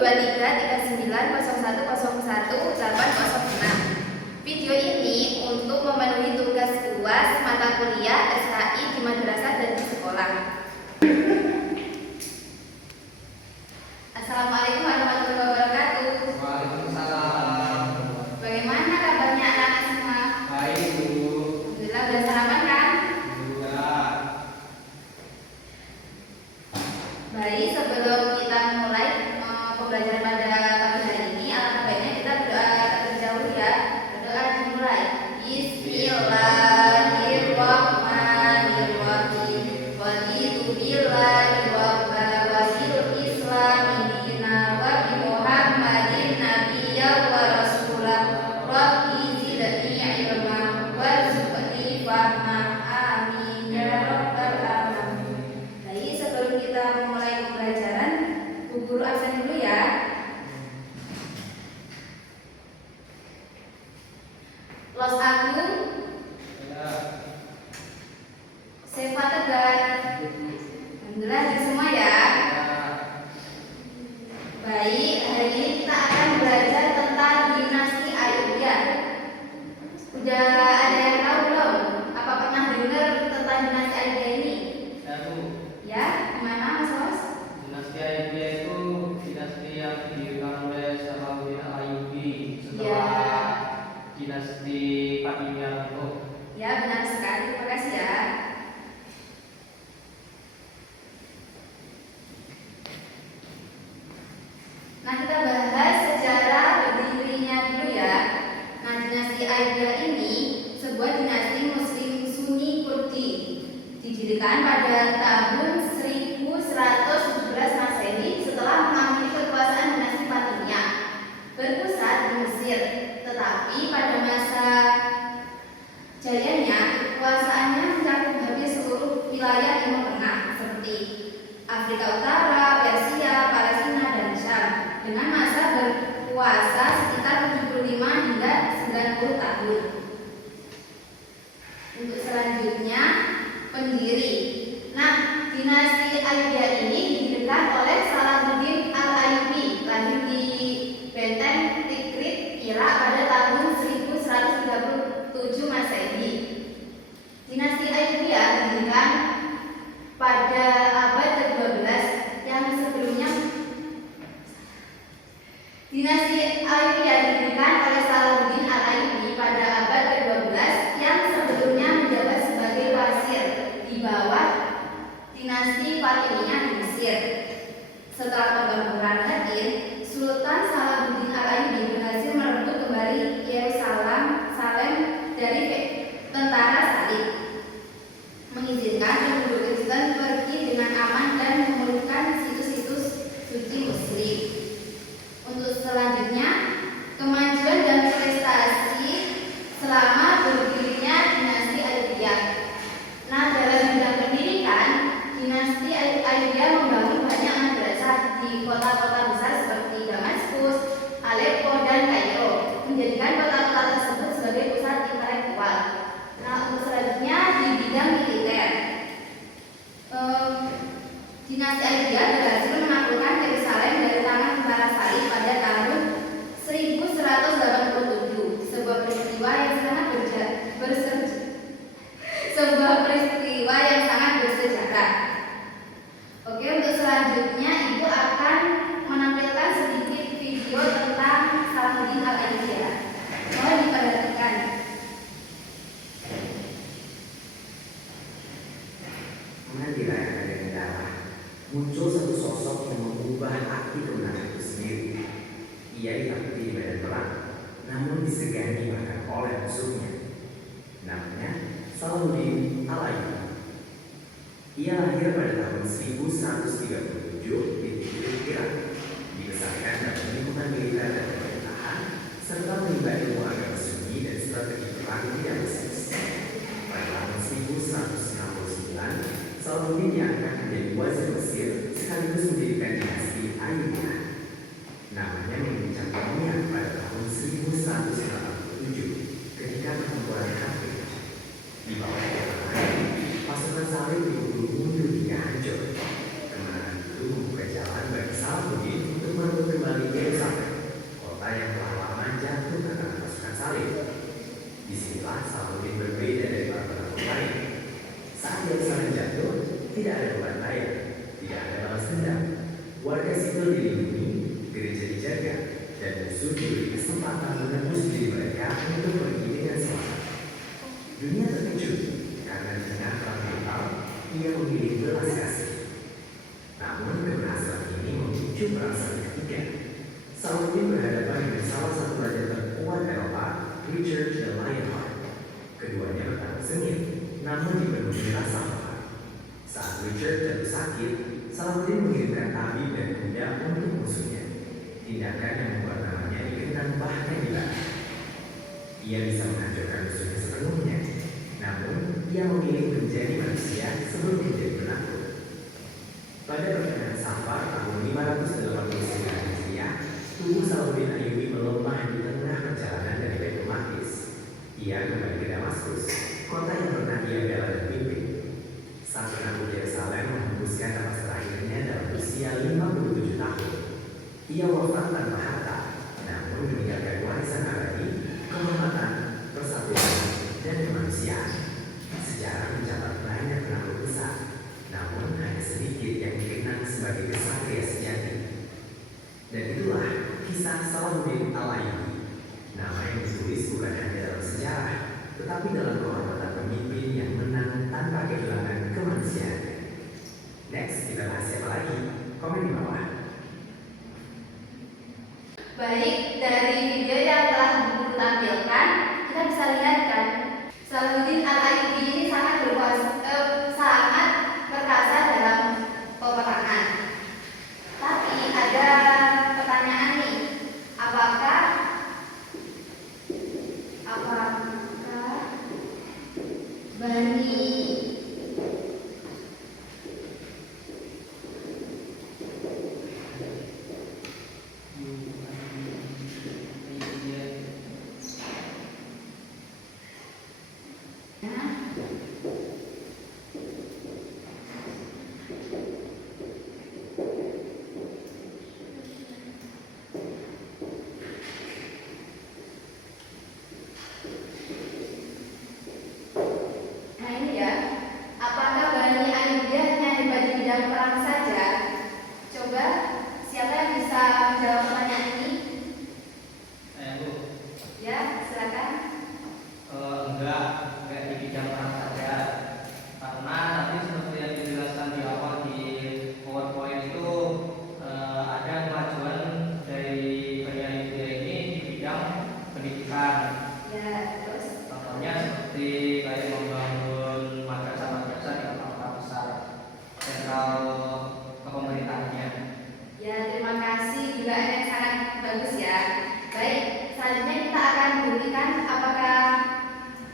233901010806. Video ini untuk memenuhi tugas UAS mata kuliah SKI di madrasah dan di sekolah. Assalamualaikum warahmatullahi wabarakatuh. Waalaikumsalam. Bagaimana kabarnya anak-anak semua? Baik, Bu. Alhamdulillah, udah sarapan kan? Alhamdulillah. Baik, sebelum kita mulai pembelajaran pada pagi hari ini, alangkah baiknya kita berdoa terlebih dahulu ya. Berdoa dimulai. Bismillahirrahmanirrahim. Raditu billahi rabba wa bil islami dina wa bi Muhammadin nabiyya wa rasulah. Rabbi zidni ilma warzuqni fahma. Amin ya rabbal alamin. Baik, sebelum kita mulai pembelajaran, Bu Guru absen dulu ya. Los Agung, Ya. Sefa Tegar. Alhamdulillah ada semua ya. Ya. Baik, hari ini kita akan belajar tentang dinasti Ayyubiyah. Udah ada yang tahu belum? Apa pernah dengar tentang dinasti Ayyubiyah ini? Ya, Bu. Ya, gimana Mas Ros? Dinasti Ayyubiyah itu dinasti yang didirikan oleh Salahuddin Al-Ayyubi setelah dinasti Fatimiyah runtuh. Ya, benar sekali. Terima kasih ya. Nah, kita bahas sejarah berdirinya dulu ya. Nah, dinasti Ayyubiyah ini sebuah dinasti Muslim Sunni Kurdi, didirikan pada tahun 1117 Masehi setelah mengambil kekuasaan dinasti Fatimiyah, berpusat di Mesir. Tetapi pada masa jayanya kekuasaannya mencakup hampir seluruh wilayah Timur Tengah seperti Afrika Utara, Persia, Palestina, dan Syam, dengan masa berkuasa sekitar 75 hingga 90 tahun. Untuk selanjutnya, pendiri. Nah, dinasti Ayyubiyah ini didirikan oleh Salahuddin Al-Ayyubi, lahir di Benteng Tikrit, Irak pada tahun 1137 Masehi. Dinasti Ayyubiyah didirikan pada abad ke-12 yang sebelumnya. Dinasti Ayyubiyah didirikan oleh Salahuddin Al-Ayyubi pada abad ke-12 yang sebelumnya menjabat sebagai wazir di bawah dinasti Fatimiyah di Mesir. Setelah pertempuran Hadin, Sultan Salahuddin Al-Ayyubi berhasil merebut kembali Yerusalem dari tentara Salib, mengizinkan penduduk Kristen pergi dengan aman dan memulihkan situs-situs suci Muslim. Untuk selanjutnya, kemajuan dan prestasi selama berdirinya dinasti Ayyubiyah. Nah, dalam bidang pendidikan, dinasti Ayyubiyah membangun banyak madrasah di kota-kota besar seperti Damaskus, Aleppo, dan Kairo, menjadikan kota-kota tersebut sebagai pusat intelektual. Nah, untuk selanjutnya di bidang militer, dinasti Ayyubiyah berhasil menaklukkan Yerusalem dari tangan tentara Salib pada tahun 1187, sebuah peristiwa yang sangat bersejarah. Oke, untuk selanjutnya Ibu akan menampilkan sedikit video tentang Salahuddin Al-Ayyubi. Mohon diperhatikan. Di layar negara muncul satu sosok yang mengubah arti kebenaran itu sendiri. Ia ditakuti di medan perang, namun disegani bahkan oleh musuhnya. Namanya Salahuddin Al-Ayyubi. Ia lahir pada tahun 1137 di Tikrit, Irak. Dibesarkan dalam lingkungan militer dan pemerintahan, serta menimba ilmu agama Sunni dan strategi perang yang realistis. Pada tahun 1169, Salahuddin yang akan menjadi wazir Mesir sekaligus mendirikan dinasti Ayyubiyah. Namanya menguncang dunia pada tahun 1187 ketika pertempuran Kafir. Di bawah tekanan pasukan Salib diburu mundur hingga hancur. menjadi perasaan ketiga. Salahuddin berhadapan dengan salah satu raja terkuat Eropa, Richard the Lionheart. Keduanya bertarung sengit, namun dipenuhi rasa hormat. Saat Richard jatuh sakit, Salahuddin mengirimkan tabib dan kuda untuk musuhnya. Tindakan yang membuat namanya dikenang bahkan dilarang. Ia bisa menghancurkan musuhnya sepenuhnya, namun ia memilih menjadi manusia sebelum menjadi penakut. Pada pertengahan Safar tahun 589 Hijriah, tubuh Salahuddin Ayyubi melemah di tengah perjalanan dari Baitul Maqdis. Ia kembali ke Damaskus, kota yang pernah ia bela dan pimpin. Sang penakut Yerusalem menghembuskan napas terakhirnya dalam usia 57 tahun. Ia wafat tanpa harta, namun meninggalkan warisan abadi, kehormatan, persatuan, dan kemanusiaan. Sejarah mencatat banyak penakut besar, namun hanya sedikit yang dikenang sebagai kesatria sejati. Dan itulah kisah Salahuddin Al-Ayyubi. Nama yang ditulis bukan hanya dalam sejarah, tetapi dalam kehormatan pemimpin yang menang tanpa kehilangan kemanusiaan. Next, kita bahas siapa lagi? Komen di bawah. Baik, dari video yang telah Guru tampilkan, kita bisa lihat kan, Salahuddin Al-Ayyubi ini sangat perkasa dalam peperangan. Tapi ada pertanyaan nih, apakah Bani perang saja? Coba siapa yang bisa menjawab pertanyaan ini? Bu. Ya, silakan. Enggak di bidang perang saja. Karena tadi seperti yang dijelaskan di awal di PowerPoint itu ada kemajuan dari Bani Ayyubi ini di bidang pendidikan. Ya, terus Contohnya seperti kayak membangun madrasah-madrasah di kota-kota besar. Sentral kepemerintahannya. ya, terima kasih juga yang sangat bagus ya. Baik, selanjutnya kita akan buktikan apakah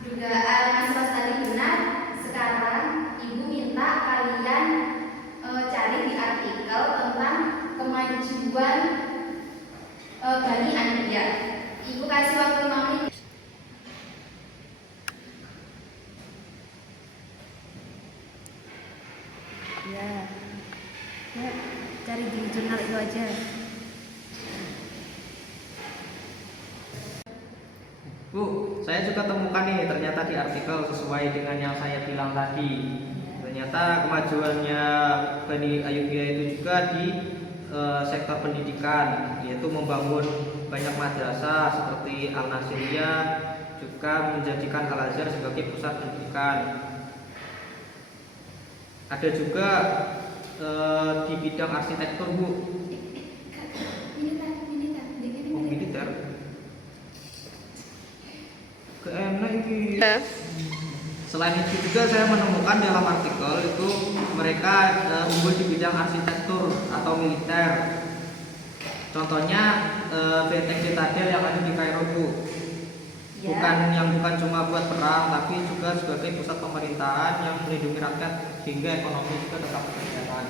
dugaan Mas tadi benar. Sekarang Ibu minta kalian cari di artikel tentang kemajuan Bani Ayyubi. Ibu kasih waktu 5 menit. Ya, cari di jurnal itu aja. Bu, saya juga temukan nih ternyata di artikel sesuai dengan yang saya bilang tadi. Ternyata kemajuannya Bani Ayyubi itu juga di sektor pendidikan, yaitu membangun banyak madrasah seperti Al-Nasiriyah, juga menjadikan Al-Azhar sebagai pusat pendidikan. Ada juga di bidang arsitektur, Bu. Militer. Keenak ini. Selain itu juga saya menemukan dalam artikel itu mereka unggul di bidang arsitektur atau militer. Contohnya benteng Citadel yang ada di Kairo, Bu. Bukan cuma buat perang, tapi juga sebagai pusat pemerintahan yang melindungi rakyat hingga ekonomi juga tetap berjalan.